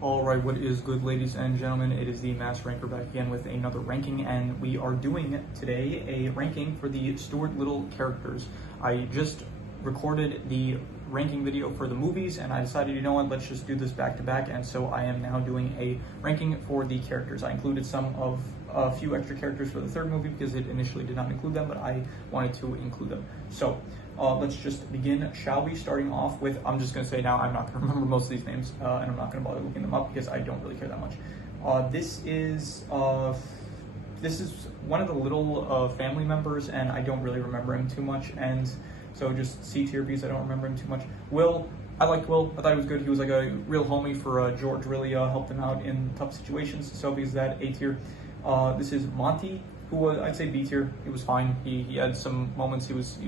Alright, what is good, ladies and gentlemen? It is the Mass Ranker back again with another ranking, and we are doing today a ranking for the Stuart Little characters. I just recorded the ranking video for the movies, and I decided, you know what, let's just do this back to back, and so I am now doing a ranking for the characters. I included a few extra characters for the third movie because it initially did not include them, but I wanted to include them. So let's just begin, shall we? Starting off with, I'm just going to say now, I'm not going to remember most of these names, and I'm not going to bother looking them up because I don't really care that much. This is one of the little family members, and I don't really remember him too much, and so just C tier because I don't remember him too much. Will, I liked Will. I thought he was good. He was like a real homie for George. Really helped him out in tough situations. So because of that, A tier. This is Monty, who was, I'd say B tier. He was fine. He had some moments. He was,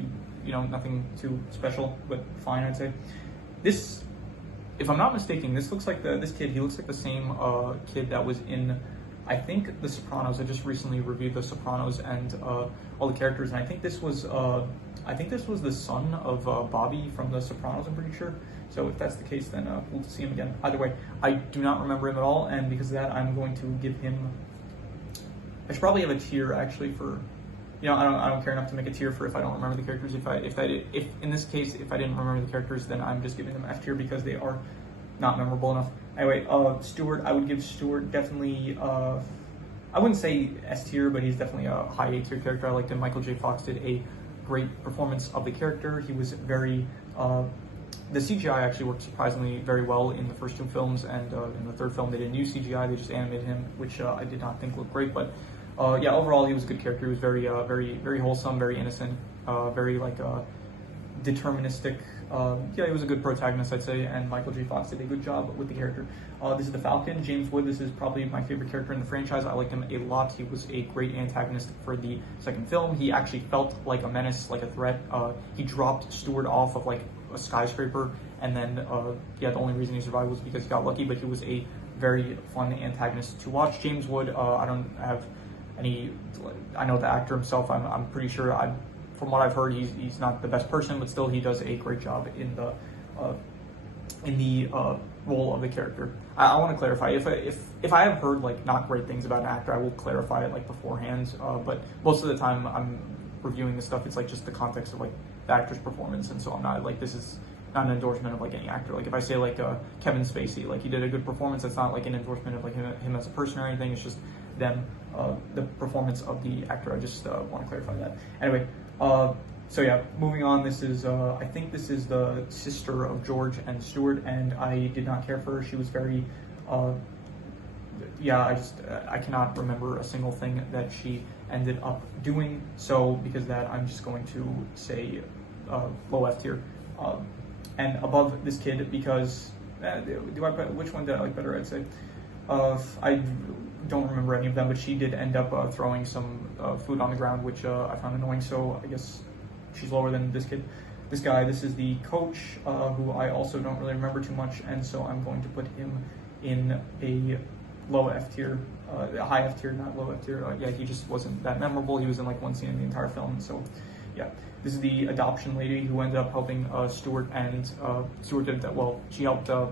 you know, nothing too special, but fine, I'd say. This, if I'm not mistaken, this looks like this kid. He looks like the same kid that was in, I think, The Sopranos. I just recently reviewed The Sopranos and all the characters, and I think this was the son of Bobby from The Sopranos, I'm pretty sure. So if that's the case, then we'll see him again. Either way, I do not remember him at all, and because of that, I'm going to give him, I should probably have a tier actually for, you know, I don't care enough to make a tier for if I don't remember the characters. If in this case, if I didn't remember the characters, then I'm just giving them F tier because they are not memorable enough. Anyway, Stuart, I would give Stuart definitely, I wouldn't say S tier, but he's definitely a high A tier character. I liked him. Michael J. Fox did a great performance of the character. He was very, the CGI actually worked surprisingly very well in the first two films, and in the third film they didn't use CGI, they just animated him, which I did not think looked great, but yeah, overall he was a good character. He was very, very wholesome, very innocent, very like deterministic. Yeah, he was a good protagonist, I'd say, and Michael J. Fox did a good job with the character. This is the Falcon, James Wood. This is probably my favorite character in the franchise. I liked him a lot. He was a great antagonist for the second film. He actually felt like a menace, like a threat. He dropped Stuart off of like a skyscraper, and then yeah, the only reason he survived was because he got lucky, but he was a very fun antagonist to watch. James Wood, I don't have any, I know the actor himself, I'm pretty sure, from what I've heard, he's not the best person, but still he does a great job in the role of the character. I want to clarify, if I have heard like not great things about an actor, I will clarify it like beforehand, but most of the time I'm reviewing this stuff, it's like just the context of like the actor's performance, and so I'm not like, this is not an endorsement of like any actor. Like if I say like Kevin Spacey, like he did a good performance, it's not like an endorsement of like him as a person or anything, it's just them, the performance of the actor. I just want to clarify that. Anyway, so yeah, moving on, this is, I think this is the sister of George and Stuart, and I did not care for her. She was very, yeah, I cannot remember a single thing that she ended up doing, so because of that, I'm just going to say low F tier. And above this kid, because, which one did I like better, I'd say? I don't remember any of them, but she did end up throwing some food on the ground, which I found annoying, so I guess she's lower than this kid. This guy, this is the coach, who I also don't really remember too much, and so I'm going to put him in a low F tier, a high F tier, not low F tier. Yeah, he just wasn't that memorable. He was in like one scene in the entire film, so yeah. This is the adoption lady who ended up helping Stuart, and Stuart did that well. She helped the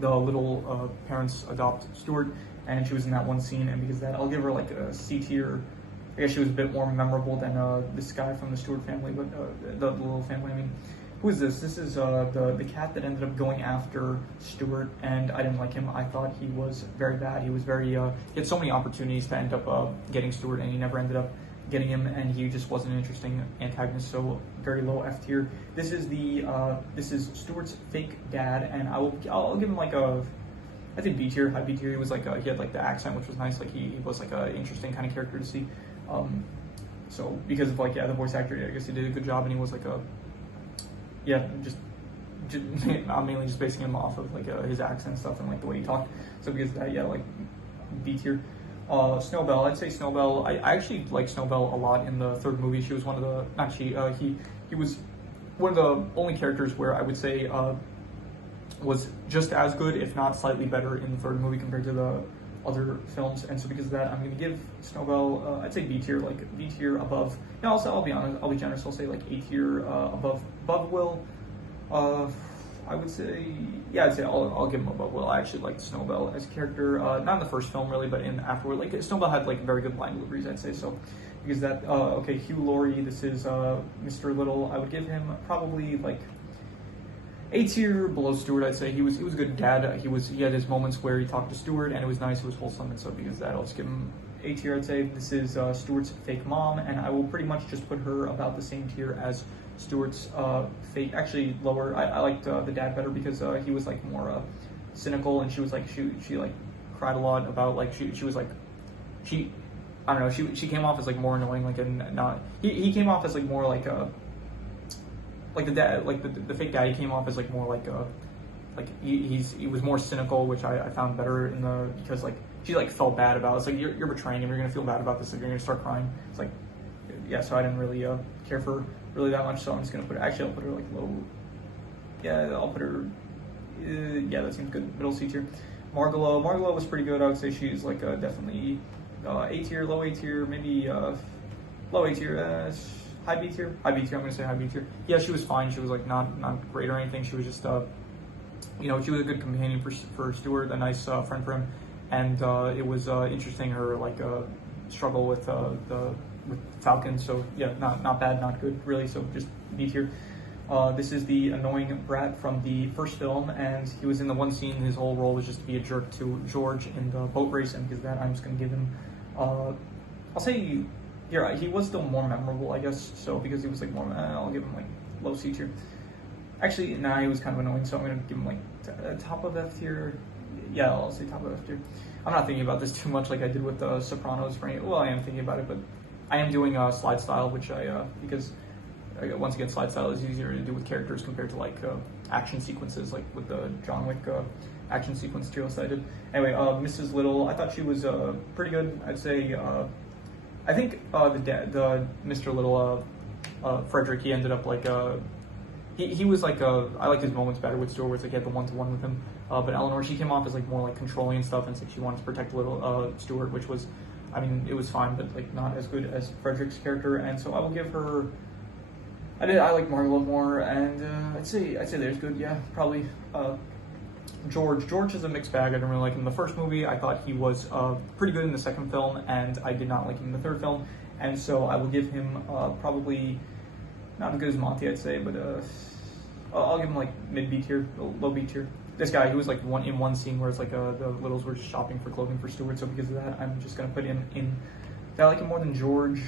little parents adopt Stuart, and she was in that one scene, and because of that, I'll give her like a C tier. I guess she was a bit more memorable than this guy from the Stuart family, but the little family, I mean. Who is this? This is the cat that ended up going after Stuart, and I didn't like him. I thought he was very bad. He was very, he had so many opportunities to end up getting Stuart, and he never ended up getting him, and he just wasn't an interesting antagonist, so very low F tier. This is this is Stuart's fake dad, and I'll give him like a, I think B tier, high B tier. He was like, he had like the accent, which was nice. Like he was like an interesting kind of character to see. So because of like, yeah, the voice actor, I guess he did a good job, and he was like a, yeah, just I'm mainly just basing him off of like his accent stuff and like the way he talked. So because of that, yeah, like B tier. Snowbell, I'd say Snowbell. I actually like Snowbell a lot in the third movie. She was one of the, not she, he was one of the only characters where I would say was just as good, if not slightly better, in the third movie compared to the other films. And so because of that, I'm going to give Snowbell, I'd say B tier, like B tier above. I'll be honest, I'll be generous, I'll say like A tier above Will. I would say, yeah, I'd say I'll give him above Will. I actually liked Snowbell as a character, not in the first film really, but in afterward. Like Snowbell had like very good line deliveries, I'd say. So because that, okay, Hugh Laurie, this is Mr. Little. I would give him probably like A tier below Stuart. I'd say he was a good dad. He had his moments where he talked to Stuart and it was nice. It was wholesome, and so because of that, I'll just give him A tier. I'd say this is Stuart's fake mom, and I will pretty much just put her about the same tier as Stuart's fake, actually lower. I liked the dad better because he was like more cynical, and she was like she like cried a lot about like she was like she I don't know, she came off as like more annoying, like, and not he came off as like more like the dad, like the fake daddy came off as like more like he was more cynical, which I found better in the, because like she like felt bad about it. It's like you're betraying him, you're gonna feel bad about this, like you're gonna start crying. It's like, yeah, so I didn't really care for really that much, so I'm just gonna put her, actually I'll put her like low, yeah, I'll put her, yeah, that seems good, middle C tier. Margalo was pretty good. I would say she's like definitely A tier, low A tier, maybe low A tier, high B tier, I'm gonna say high B tier. Yeah, she was fine. She was like not great or anything. She was just you know, she was a good companion for Stuart, a nice friend for him, and it was interesting her like struggle with Falcon. So yeah, not bad, not good really. So just B tier. This is the annoying brat from the first film, and he was in the one scene. His whole role was just to be a jerk to George in the boat race, and because of that, I'm just gonna give him, I'll say, yeah, he was still more memorable, I guess. So because he was like more, I'll give him like low C tier. Actually, nah, he was kind of annoying, so I'm gonna give him like top of F tier. Yeah, I'll say top of F tier. I'm not thinking about this too much like I did with the Sopranos. Well, I am thinking about it, but I am doing slide style, which because once again, slide style is easier to do with characters compared to like action sequences, like with the John Wick action sequence tutorials that I did. Anyway, Mrs. Little, I thought she was pretty good. I'd say I think the Mr. Little, Frederick, he ended up like he was like I like his moments better with Stuart, where it's like he had the one-to-one with him. But Eleanor, she came off as like more like controlling and stuff, and said she wanted to protect little Stuart, which was, I mean, it was fine, but like not as good as Frederick's character. And so I will give her. I like Margot more, and I'd say there's good. Yeah, probably. George is a mixed bag. I didn't really like him in the first movie. I thought he was pretty good in the second film, and I did not like him in the third film. And so I will give him probably not as good as Monty, I'd say, but I'll give him like mid B tier, low B tier. This guy, he was like in one scene where it's like the Littles were just shopping for clothing for Stuart. So because of that, I'm just gonna put him in. Did I like him more than George?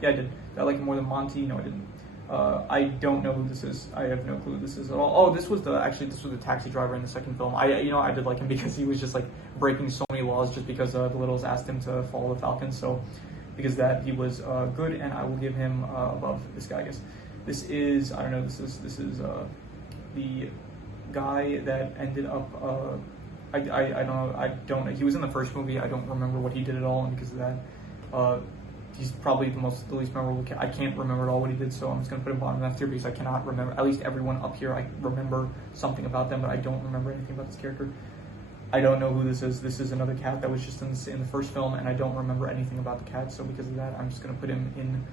Yeah, I did. Did I like him more than Monty? No, I didn't. I don't know who this is. I have no clue who this is at all. Oh, this was the taxi driver in the second film. I did like him because he was just like breaking so many laws just because the Littles asked him to follow the Falcon. So because of that, he was good, and I will give him above this guy, I guess. This is, I don't know, this is the guy that ended up I don't know. He was in the first movie. I don't remember what he did at all, and because of that, he's probably the least memorable. I can't remember at all what he did, so I'm just gonna put him bottom left here because I cannot remember. At least everyone up here, I remember something about them, but I don't remember anything about this character. I don't know who this is. This is another cat that was just in the first film, and I don't remember anything about the cat. So because of that, I'm just gonna put him in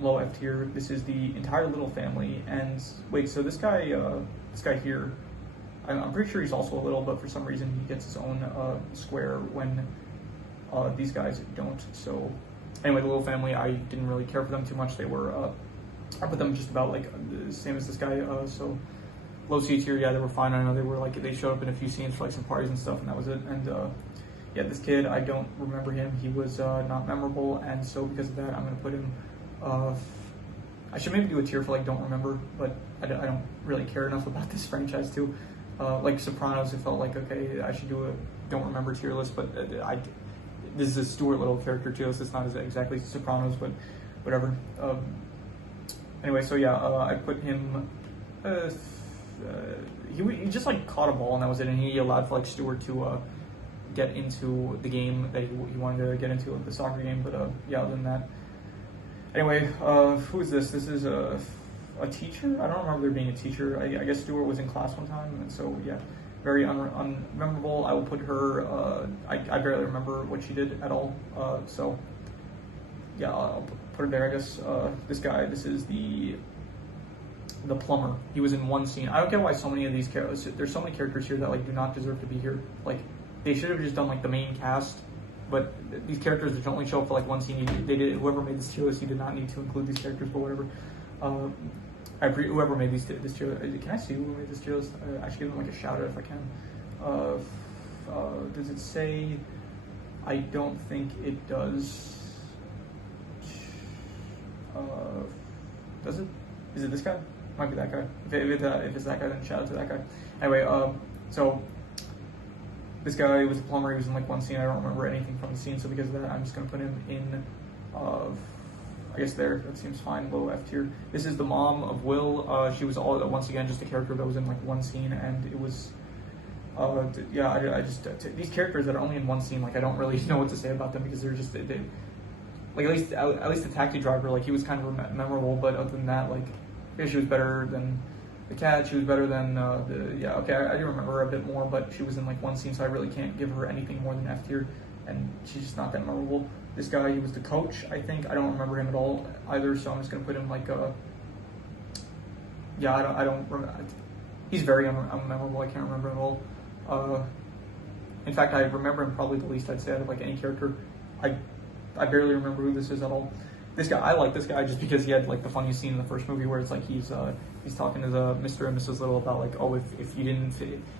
low F tier. This is the entire Little family, and wait, so this guy here, I'm pretty sure he's also a Little, but for some reason he gets his own square when these guys don't. So anyway, the Little family, I didn't really care for them too much. They were, I put them just about like the same as this guy. So low C tier, yeah, they were fine. I know they showed up in a few scenes for like some parties and stuff, and that was it. And yeah, this kid, I don't remember him. He was not memorable, and so because of that, I'm gonna put him. I should maybe do a tier for like don't remember, but I don't really care enough about this franchise too. Like Sopranos, it felt like okay, I should do a don't remember tier list, but this is a Stuart Little character tier list. It's not exactly Sopranos, but whatever. Anyway, so yeah, I put him. He just like caught a ball and that was it, and he allowed for like Stuart to get into the game that he wanted to get into, the soccer game. But yeah, other than that. Anyway, who is this? This is a teacher? I don't remember there being a teacher. I guess Stuart was in class one time, and so yeah, very unmemorable. I will put her, I barely remember what she did at all, so yeah, I'll put her there, I guess. This guy, this is the the plumber. He was in one scene. I don't get why so many of these characters, there's so many characters here that like do not deserve to be here. Like they should have just done like the main cast, but these characters which only show up for like one scene. They did, whoever made this tier list, you did not need to include these characters, but whatever. Whoever made this tier list, can I see who made this tier list? I should give them like a shout out if I can. Does it say? I don't think it does. Does it? Is it this guy? Might be that guy. If it's that guy, then shout out to that guy. Anyway, so this guy was a plumber. He was in like one scene. I don't remember anything from the scene, so because of that, I'm just gonna put him in. I guess there. That seems fine. Low F tier. This is the mom of Will. She was once again just a character that was in like one scene, and it was. Yeah, I just these characters that are only in one scene, like I don't really know what to say about them because they're just they like at least the taxi driver, like he was kind of memorable, but other than that, like yeah, she was better than the cat. She was better than yeah, okay, I do remember her a bit more, but she was in like one scene, so I really can't give her anything more than F tier, and she's just not that memorable. This guy, he was the coach, I think. I don't remember him at all either, so I'm just gonna put him like yeah, I don't remember. He's very unmemorable. I can't remember him at all. In fact, I remember him probably the least, I'd say, out of like any character. I barely remember who this is at all. This guy, I like this guy just because he had like the funniest scene in the first movie where it's like he's talking to the Mr. and Mrs. Little about like, oh, if you didn't,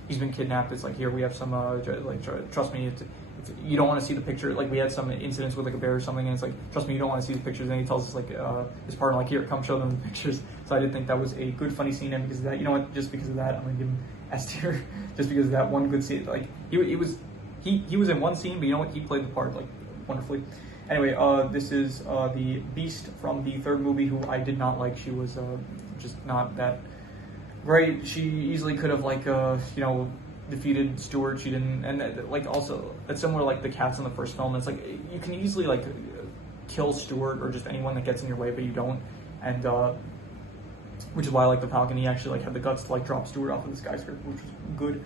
he's been kidnapped. It's like, here we have some like trust me, it's you don't want to see the picture. Like we had some incidents with like a bear or something, and it's like, trust me, you don't want to see the pictures. And he tells us like his partner like, here, come show them the pictures. So I did think that was a good funny scene, and because of that, you know what, just because of that, I'm gonna give him S tier. Just because of that one good scene. Like he was in one scene, but you know what, he played the part like wonderfully. Anyway, this is the Beast from the third movie, who I did not like. She was just not that great. She easily could have like you know, defeated Stuart. She didn't, and like also it's similar like the cats in the first film. It's like you can easily like kill Stuart or just anyone that gets in your way, but you don't. And which is why I like the Falcon. He actually like had the guts to like drop Stuart off of the skyscraper, which was good.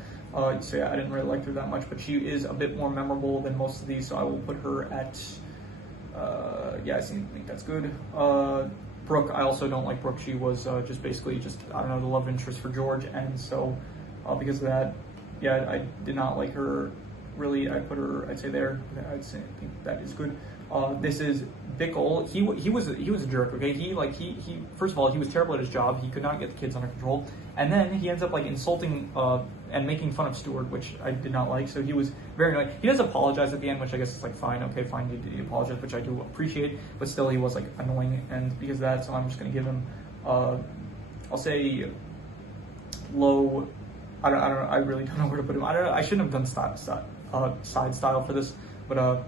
So yeah, I didn't really like her that much, but she is a bit more memorable than most of these, so I will put her at. Yeah, I think that's good. Brooke, I also don't like Brooke. She was just basically I don't know, the love interest for George, and so because of that, yeah, I did not like her really. I put her, I'd say there. I think that is good. This is Bickle. He was a jerk. Okay, he first of all, he was terrible at his job. He could not get the kids under control, and then he ends up like insulting and making fun of Stuart, which I did not like. So he was very like, he does apologize at the end, which I guess is like fine. Okay, fine, you apologize, which I do appreciate, but still he was like annoying, and because of that, so I'm just gonna give him I'll say low. I don't know. I really don't know where to put him. I don't know. I shouldn't have done side style for this, but I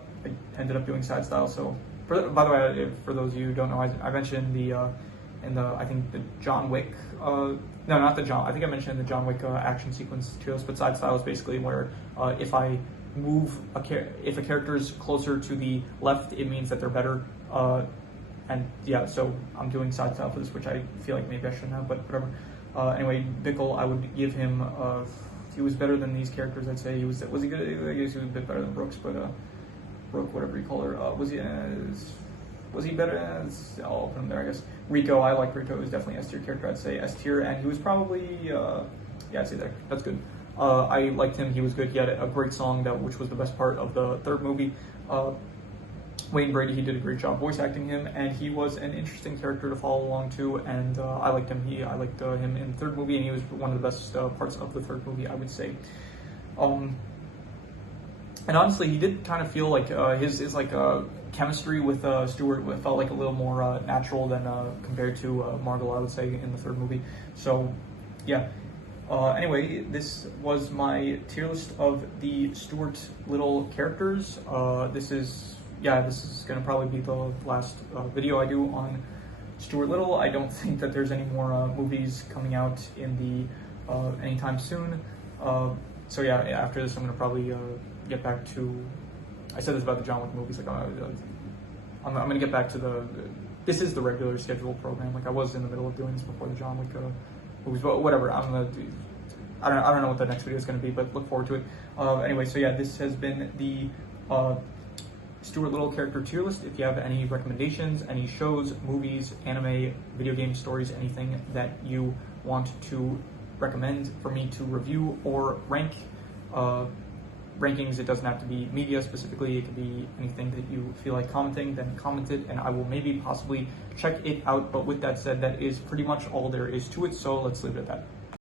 ended up doing side style. So, by the way, for those of you who don't know, I mentioned I think the John Wick. No, not the John. I think I mentioned the John Wick action sequence tier list. But side style is basically where if I move if a character is closer to the left, it means that they're better. And yeah, so I'm doing side style for this, which I feel like maybe I shouldn't have, but whatever. Anyway, Bickle, I would give him. He was better than these characters. I'd say he was he good? I guess he was a bit better than Brooks, but Brooke, whatever you call her, was he better? I'll put him there, I guess. Rico, I like Rico. He was definitely S tier character. I'd say S tier, and he was probably yeah, I'd say there. That's good. I liked him. He was good. He had a great song which was the best part of the third movie. Wayne Brady, he did a great job voice acting him, and he was an interesting character to follow along to, and I liked him. I liked him in the third movie, and he was one of the best parts of the third movie, I would say. And honestly, he did kind of feel like his like chemistry with Stuart felt like a little more natural than compared to Margot, I would say, in the third movie. So, yeah. Anyway, this was my tier list of the Stuart Little characters. This is going to probably be the last video I do on Stuart Little. I don't think that there's any more movies coming out in the anytime soon. So yeah, after this, I'm going to probably get back to. I said this about the John Wick movies. Like I'm going to get back to this is the regular scheduled program. Like I was in the middle of doing this before the John Wick movies, but whatever. I don't know what the next video is going to be, but look forward to it. Anyway, so yeah, this has been the Stuart Little character tier list. If you have any recommendations, any shows, movies, anime, video game stories, anything that you want to recommend for me to review or rank, rankings, it doesn't have to be media specifically, it could be anything that you feel like commenting, then comment it and I will maybe possibly check it out. But with that said, that is pretty much all there is to it, so let's leave it at that.